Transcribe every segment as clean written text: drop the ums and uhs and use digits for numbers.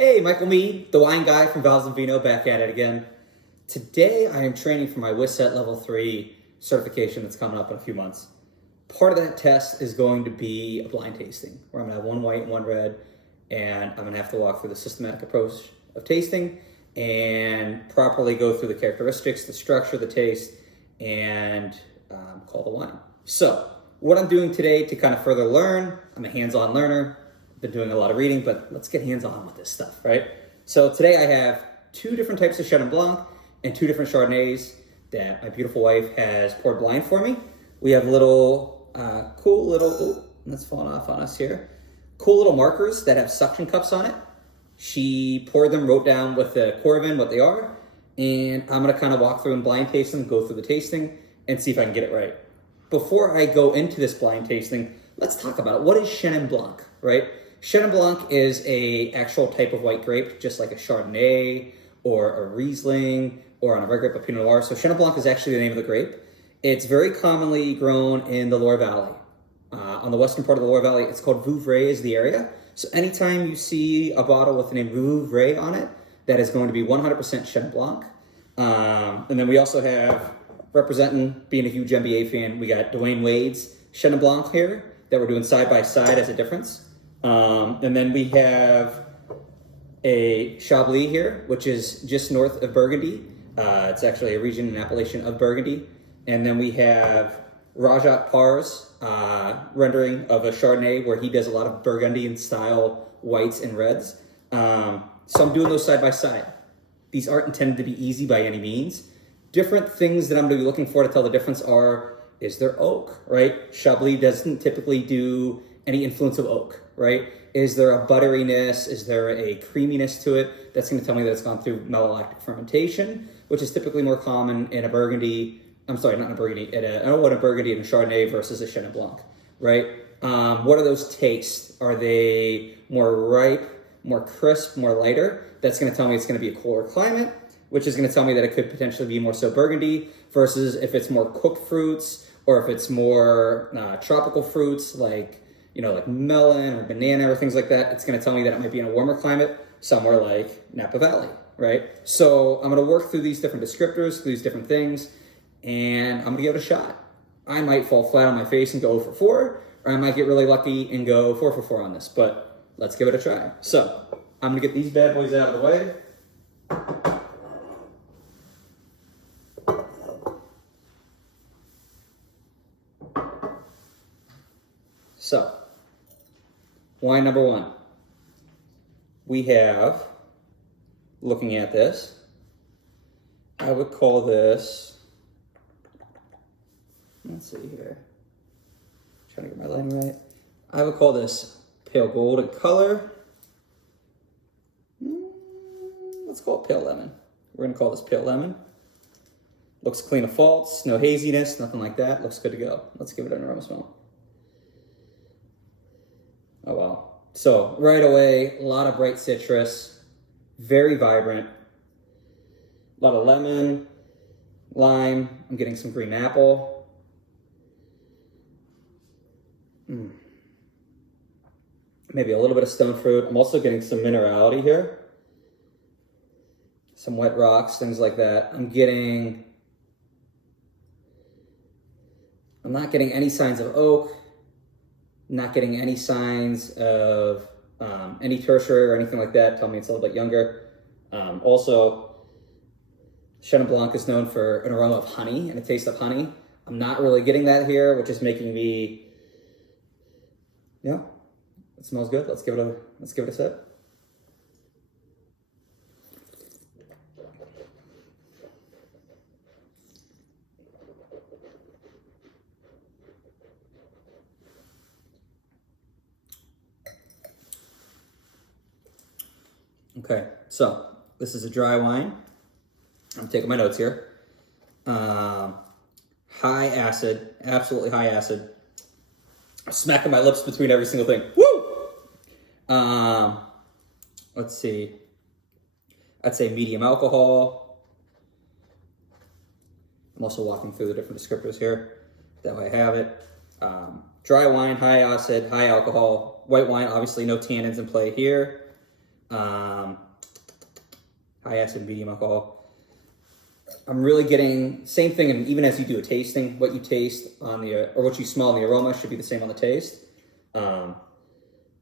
Hey, Michael Me, the wine guy from Vals and Vino, back at it again. Today I am training for my WSET Level 3 certification that's coming up in a few months. Part of that test is going to be a blind tasting, where I'm gonna have one white and one red, and I'm gonna have to walk through the systematic approach of tasting and properly go through the characteristics, the structure, the taste, and call the wine. So, what I'm doing today to kind of further learn, I'm a hands-on learner, been doing a lot of reading, but let's get hands-on with this stuff, right? So today I have two different types of Chenin Blanc and two different Chardonnays that my beautiful wife has poured blind for me. We have little, cool little, oh, that's falling off on us here. Cool little markers that have suction cups on it. She poured them, wrote down with the Corvin what they are, and I'm gonna kind of walk through and blind taste them, go through the tasting, and see if I can get it right. Before I go into this blind tasting, let's talk about it. What is Chenin Blanc, right? Chenin Blanc is a actual type of white grape, just like a Chardonnay or a Riesling or on a red grape, a Pinot Noir. So Chenin Blanc is actually the name of the grape. It's very commonly grown in the Loire Valley. On the western part of the Loire Valley, it's called Vouvray is the area. So anytime you see a bottle with the name Vouvray on it, that is going to be 100% Chenin Blanc. And then we also have, representing, being a huge NBA fan, we got Dwayne Wade's Chenin Blanc here that we're doing side by side as a difference. And then we have a Chablis here, which is just north of Burgundy. It's actually a region and appellation of Burgundy. And then we have Rajat Par's rendering of a Chardonnay, where he does a lot of Burgundian style whites and reds. So I'm doing those side by side. These aren't intended to be easy by any means. Different things that I'm going to be looking for to tell the difference are, is there oak, right? Chablis doesn't typically do any influence of oak, right? Is there a butteriness? Is there a creaminess to it? That's going to tell me that it's gone through malolactic fermentation, which is typically more common in a Burgundy. I'm sorry, not in a Burgundy. I don't want a Burgundy and a Chardonnay versus a Chenin Blanc, right? What are those tastes? Are they more ripe, more crisp, more lighter? That's going to tell me it's going to be a cooler climate, which is going to tell me that it could potentially be more so Burgundy, versus if it's more cooked fruits or if it's more tropical fruits like, you know, like melon or banana or things like that, it's going to tell me that it might be in a warmer climate, somewhere like Napa Valley, right? So I'm going to work through these different descriptors, through these different things, and I'm going to give it a shot. I might fall flat on my face and go 0 for 4, or I might get really lucky and go 4 for 4 on this, but let's give it a try. So I'm going to get these bad boys out of the way. So, wine number 1. We have, looking at this, I would call this, let's see here, trying to get my lighting right. I would call this pale gold in color. Let's call it pale lemon. We're going to call this pale lemon. Looks clean of faults, no haziness, nothing like that. Looks good to go. Let's give it an aroma smell. Oh, wow. So right away, a lot of bright citrus, very vibrant, a lot of lemon, lime. I'm getting some green apple. Maybe a little bit of stone fruit. I'm also getting some minerality here. Some wet rocks, things like that. I'm not getting any signs of oak. Not getting any signs of any tertiary or anything like that. Tell me it's a little bit younger. Also, Chenin Blanc is known for an aroma of honey and a taste of honey. I'm not really getting that here, which is making me, yeah, it smells good. Let's give it a sip. Okay, so this is a dry wine. I'm taking my notes here. High acid, absolutely high acid. I'm smacking my lips between every single thing. Woo! Let's see. I'd say medium alcohol. I'm also walking through the different descriptors here. That way I have it. Dry wine, high acid, high alcohol. White wine, obviously no tannins in play here. high acid, medium alcohol. I'm really getting same thing, and even as you do a tasting, what you taste on the or what you smell on the aroma should be the same on the taste.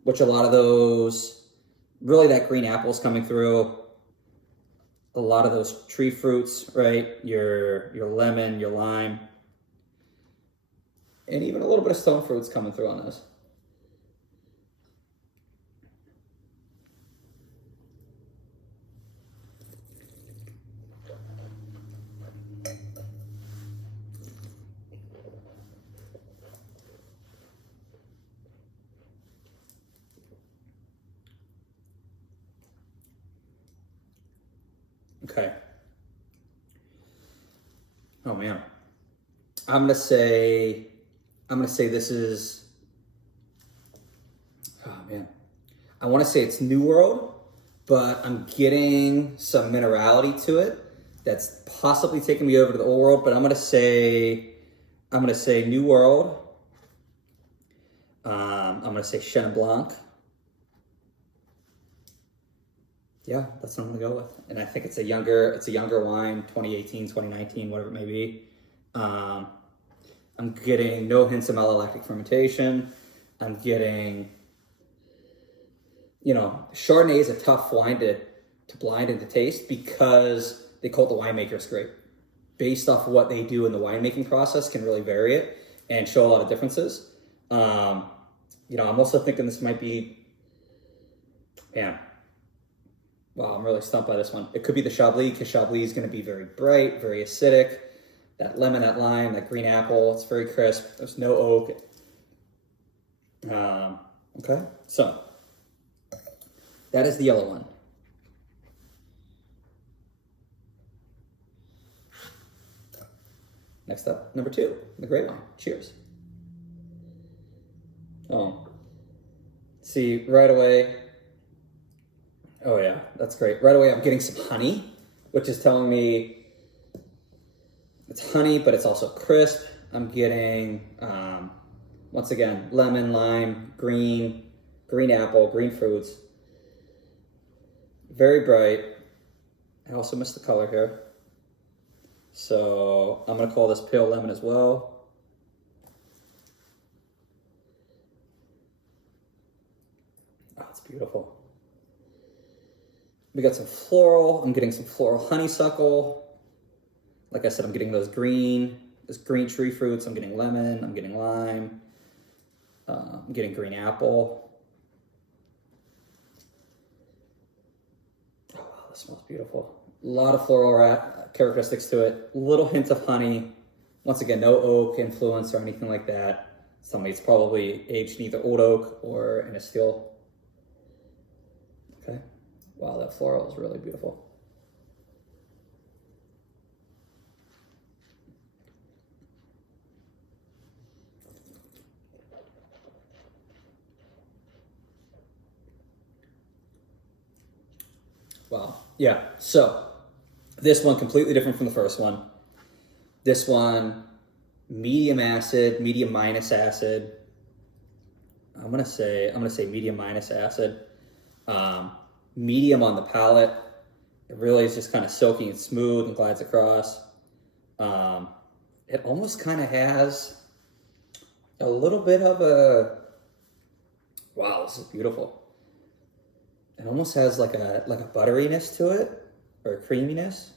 Which a lot of those, really that green apple is coming through. A lot of those tree fruits, right? Your lemon, your lime, and even a little bit of stone fruits coming through on this. Okay. Oh man. I'm gonna say this is, oh man. I wanna say it's New World, but I'm getting some minerality to it that's possibly taking me over to the Old World, but I'm gonna say New World. I'm gonna say Chenin Blanc. Yeah, that's what I'm gonna go with. And I think it's a younger wine, 2018, 2019, whatever it may be. I'm getting no hints of malolactic fermentation. I'm getting, Chardonnay is a tough wine to blind and to taste because they call it the winemaker's grape. Based off what they do in the winemaking process can really vary it and show a lot of differences. I'm also thinking this might be, wow, I'm really stumped by this one. It could be the Chablis, because Chablis is going to be very bright, very acidic. That lemon, that lime, that green apple, it's very crisp. There's no oak. Okay, so that is the yellow one. Next up, number 2, the gray wine. Cheers. See, right away, oh yeah, that's great. Right away, I'm getting some honey, which is telling me it's honey, but it's also crisp. I'm getting, once again, lemon, lime, green apple, green fruits. Very bright. I also missed the color here. So I'm gonna call this pale lemon as well. Oh, it's beautiful. We got some floral. I'm getting some floral honeysuckle. Like I said, I'm getting those green tree fruits. I'm getting lemon. I'm getting lime. I'm getting green apple. Oh, wow, this smells beautiful. A lot of floral characteristics to it. Little hint of honey. Once again, no oak influence or anything like that. It's probably aged in either old oak or in a still. Okay. Wow, that floral is really beautiful. Wow. Yeah. So this one completely different from the first one. This one, medium acid, medium minus acid. I'm gonna say medium minus acid. Medium on the palate. It really is just kind of silky and smooth and glides across. It almost kind of has a little bit of a, wow, this is beautiful. It almost has like a butteriness to it, or a creaminess,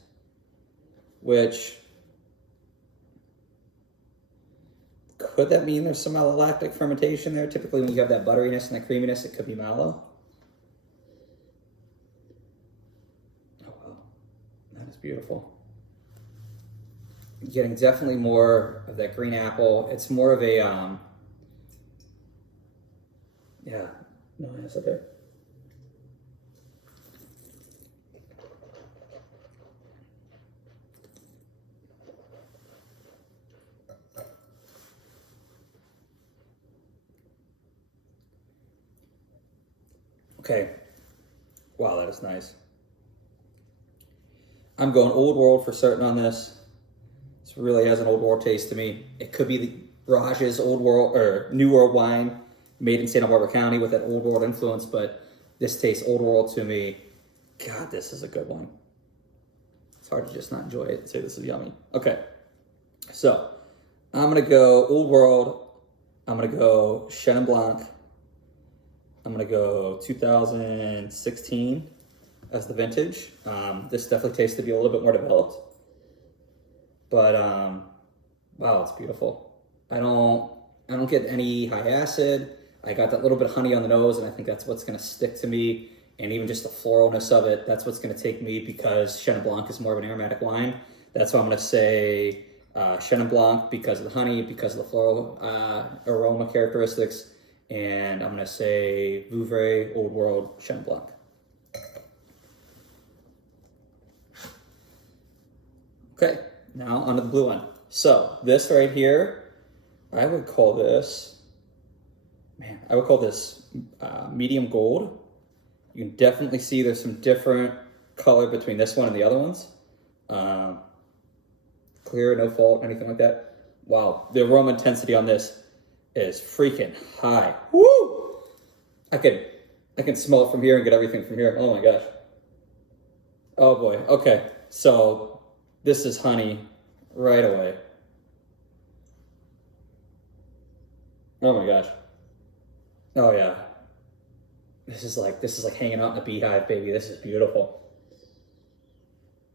which, could that mean there's some malolactic fermentation there? Typically when you have that butteriness and that creaminess, it could be mallow. Oh wow, that is beautiful. Getting definitely more of that green apple. It's more of a, yeah, no acid there. Okay, wow, that is nice. I'm going Old World for certain on this. This really has an Old World taste to me. It could be the Raj's Old World or New World wine made in Santa Barbara County with that Old World influence, but this tastes Old World to me. God, this is a good one. hard to just not enjoy it and say this is yummy. Okay, so I'm gonna go Old World. I'm gonna go Chenin Blanc. I'm gonna go 2016 as the vintage. This definitely tastes to be a little bit more developed, but wow, it's beautiful. I don't get any high acid. I got that little bit of honey on the nose, and I think that's what's gonna stick to me. And even just the floralness of it, that's what's gonna take me, because Chenin Blanc is more of an aromatic wine. That's why I'm gonna say Chenin Blanc, because of the honey, because of the floral aroma characteristics. And I'm gonna say Vouvray, Old World, Chenin Blanc. Okay, now onto the blue one. So this right here, I would call this medium gold. You can definitely see there's some different color between this one and the other ones. Clear, no fault, anything like that. Wow, the aroma intensity on this is freaking high. Woo! I can smell it from here and get everything from here. Oh my gosh. Oh boy, okay. So this is honey right away. Oh my gosh. Oh yeah. This is like hanging out in a beehive, baby. This is beautiful.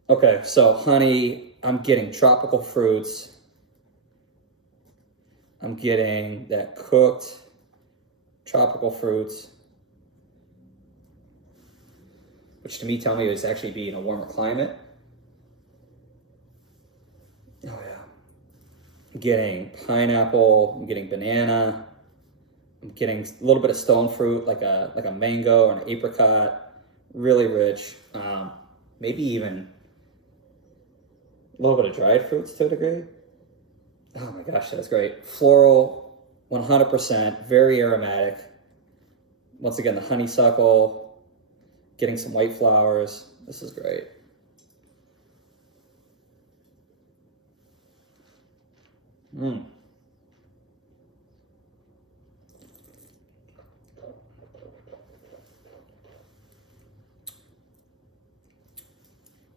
Okay, so honey, I'm getting tropical fruits. I'm getting that cooked tropical fruits, which to me tell me it's actually be in a warmer climate. Oh yeah. I'm getting pineapple, I'm getting banana, I'm getting a little bit of stone fruit, like a mango or an apricot, really rich. Maybe even a little bit of dried fruits to a degree. Oh my gosh, that's great. Floral, 100%, very aromatic. Once again, the honeysuckle, getting some white flowers. This is great.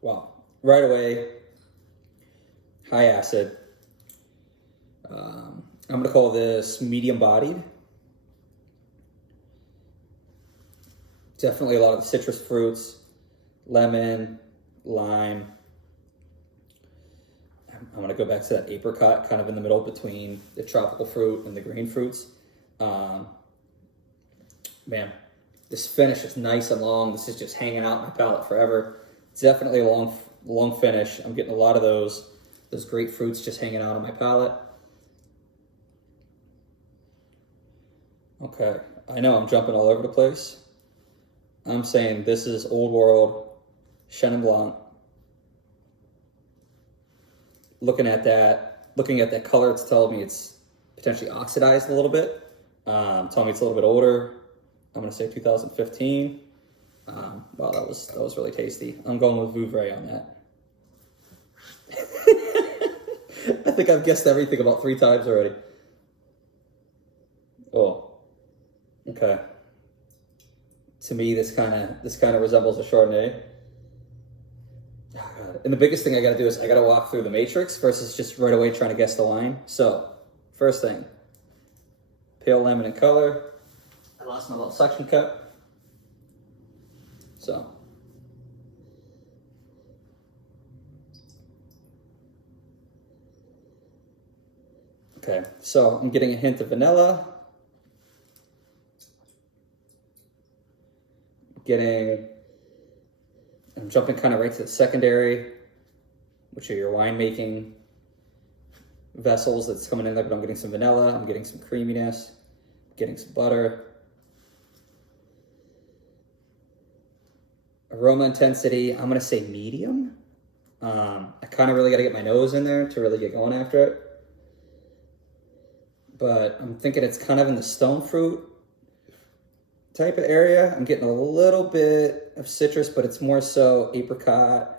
Wow, right away, high acid. I'm gonna call this medium bodied. Definitely a lot of the citrus fruits, lemon, lime. I'm gonna go back to that apricot, kind of in the middle between the tropical fruit and the green fruits. Man, this finish is nice and long. This is just hanging out in my palate forever. It's definitely a long finish. I'm getting a lot of those great fruits just hanging out on my palate. Okay, I know I'm jumping all over the place. I'm saying this is Old World, Chenin Blanc. Looking at that color, it's telling me it's potentially oxidized a little bit. Telling me it's a little bit older. I'm gonna say 2015. Wow, that was really tasty. I'm going with Vouvray on that. I think I've guessed everything about 3 times already. Oh, okay. To me, this kind of resembles a Chardonnay. Oh, God. And the biggest thing I got to do is I got to walk through the matrix versus just right away trying to guess the wine. So, first thing, pale lemon in color. I lost my little suction cup. So, okay, so I'm getting a hint of vanilla. I'm jumping kind of right to the secondary, which are your winemaking vessels that's coming in there, but I'm getting some vanilla, I'm getting some creaminess, getting some butter. Aroma intensity, I'm gonna say medium. I kind of really gotta get my nose in there to really get going after it. But I'm thinking it's kind of in the stone fruit type of area. I'm getting a little bit of citrus, but it's more so apricot,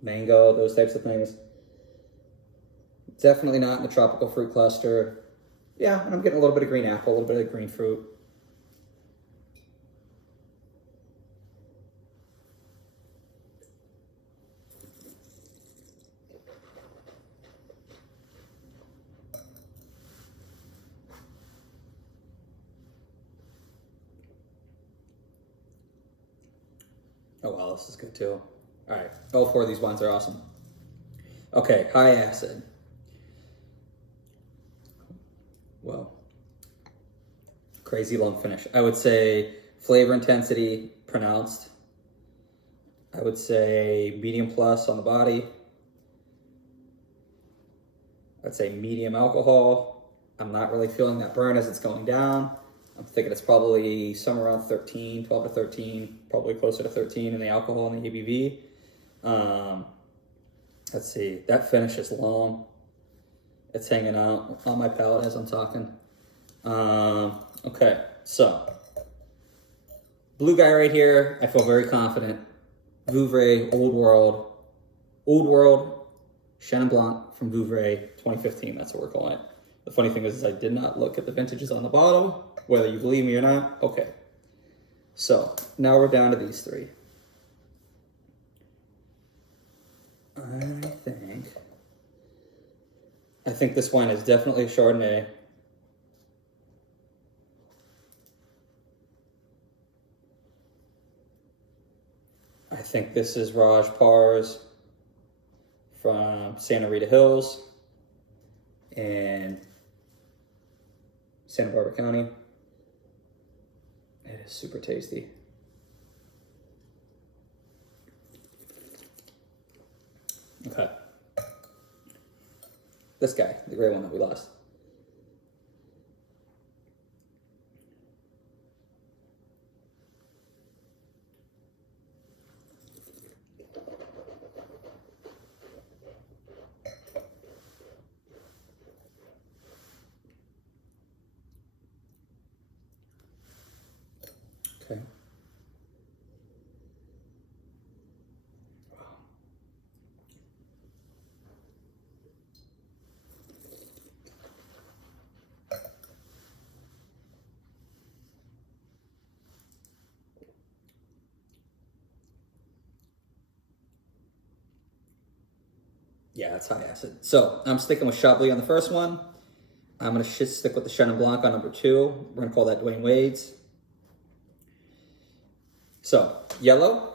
mango, those types of things. Definitely not in the tropical fruit cluster. Yeah, and I'm getting a little bit of green apple, a little bit of green fruit. Oh wow, this is good too. All right, all four of these wines are awesome. Okay, high acid. Well, crazy long finish. I would say flavor intensity pronounced. I would say medium plus on the body. I'd say medium alcohol. I'm not really feeling that burn as it's going down. I'm thinking it's probably somewhere around 13, 12 to 13, probably closer to 13 in the alcohol and the ABV. Let's see, that finish is long. It's hanging out on my palate as I'm talking. Okay, so blue guy right here, I feel very confident. Vouvray, Old World, Chenin Blanc from Vouvray, 2015, that's what we're calling it. The funny thing is I did not look at the vintages on the bottle, whether you believe me or not. Okay, so now we're down to these three. I think this wine is definitely a Chardonnay. I think this is Raj Par's from Santa Rita Hills in Santa Barbara County. It is super tasty. Okay. This guy, the gray one that we lost. Okay. Yeah, it's high acid. So I'm sticking with Chablis on the first one. I'm gonna stick with the Chenin Blanc on number 2. We're gonna call that Domaine Wade's. So yellow,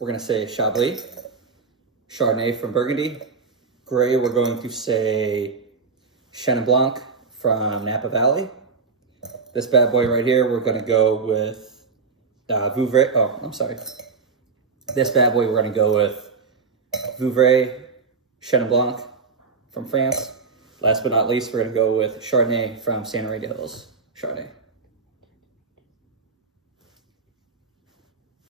we're gonna say Chablis. Chardonnay from Burgundy. Gray, we're going to say Chenin Blanc from Napa Valley. This bad boy right here, we're gonna go with Vouvray. Oh, I'm sorry. This bad boy, we're gonna go with Vouvray, Chenin Blanc from France. Last but not least, we're gonna go with Chardonnay from Santa Rita Hills. Chardonnay.